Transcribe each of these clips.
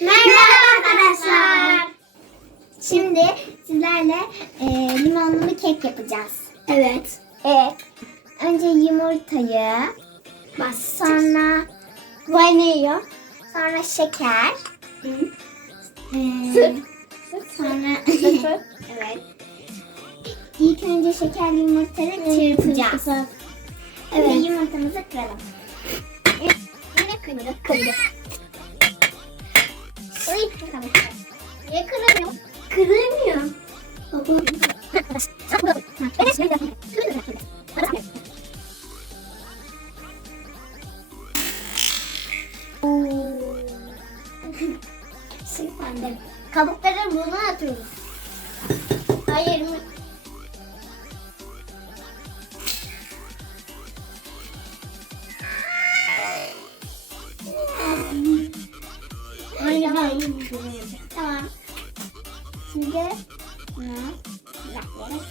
Merhaba arkadaşlar. Şimdi sizlerle e, limonlu bir kek yapacağız. Evet. Evet. Önce yumurtayı, sonra Vanilya. sonra şeker, e, Süt. sonra evet. İlk önce şekerli yumurtayı çırpacağız. Evet. Evet. Yumurtamızı kıralım. Yine kırdı. Kırdı. Uy, tamam. Niye kıramıyorum? De kabukları buna atıyoruz. Hayır mı? Tamam. Şimdi bunu bırakıyoruz.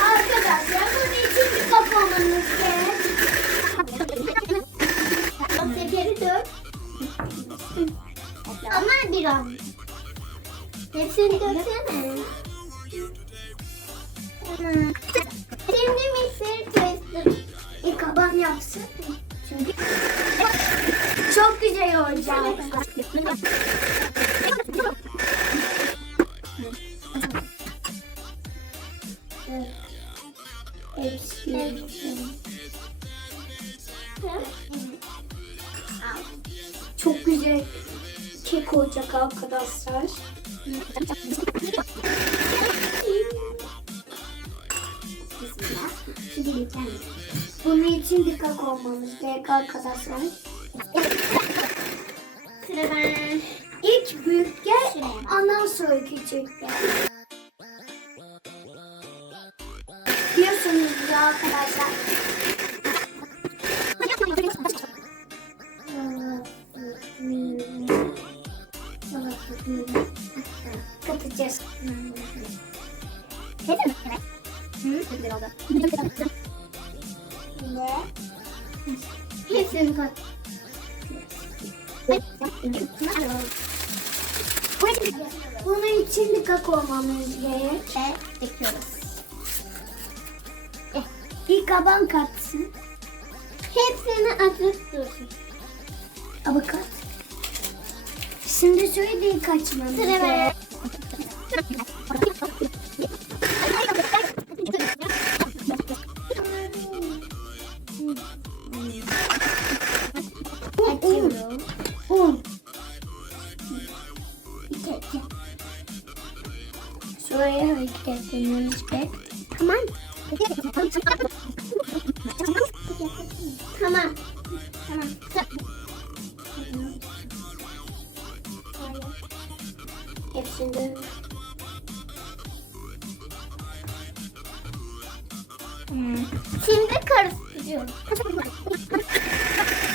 Arkadaşlar bunun için bir kap olmanız gerek. Şekeri dök. Ama bir an. Hepsini döksene. Şimdi mikseri karıştır. İlk babam yapsın. Çok güzel olacak. Hepsini. Çok güzel kek olacak arkadaşlar. Bunun için dikkat olmamız gerek arkadaşlar. Sıra ben. İlk büyükler, Şuraya. ondan sonra küçükler. Biliyorsunuz ya arkadaşlar. De mi? Evet. Hı, çok güzel oldu. Ve hepsini kat. Bunun için dikkat olmamız gerek. Ve döküyoruz. İlk kaban katsın. Hepsini atıp dursun. Ama kat. Şimdi şöyle bir kaçmamız Sıra. Şuraya hareket etmemiz gerek. Tamam. Tamam. Tamam. Hepsini Hmm. Şimdi karıştırıyorum.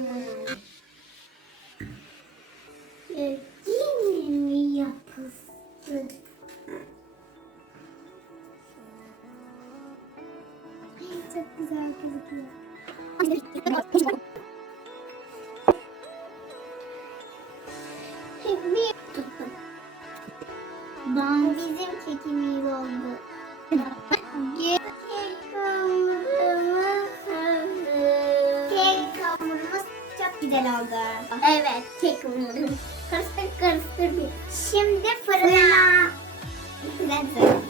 Yine mi yapıştı? Çok güzel. Ben bizim kekimiz oldu. Güzel oldu. Evet, kek hamuru. Karıştır karıştır bir. Şimdi fırına. Güzel.